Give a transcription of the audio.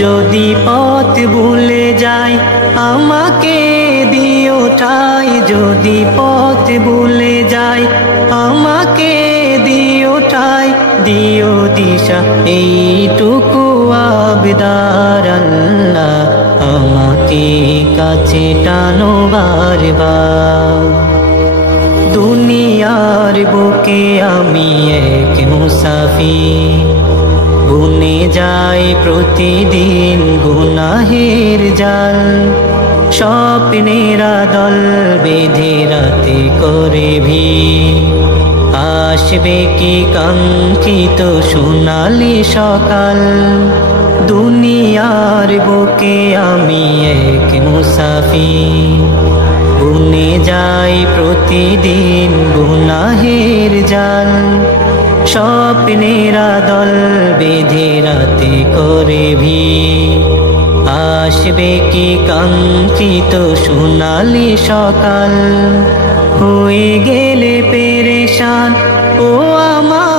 যদি পথ ভুলে যাই আমাকে দিও ঠাই, যদি পথ ভুলে যাই আমাকে দিও ঠাই, দিও দিশা এইটুকু আবদার আল্লাহ, আমাকে কাছে টানো বারবার। দুনিয়ার বুকে আমি এক মুসাফির, বুনে যাই প্রতিদিন গুনাহের জাল, স্বপ্নেরা দল বেঁধে রাতে করে ভিড়, আসবে কি কাঙ্ক্ষিত সোনালি সকাল। দুনিয়ার বুকে আমি এক মুসাফির, বুনে যাই প্রতিদিন গুনাহের জাল, স্বপ্নেরা দল বেঁধে রাতে করে ভিড়, আসবে কি কাঙ্ক্ষিত সোনালি সকাল। হয়ে গেলে পেরেশান ও আমার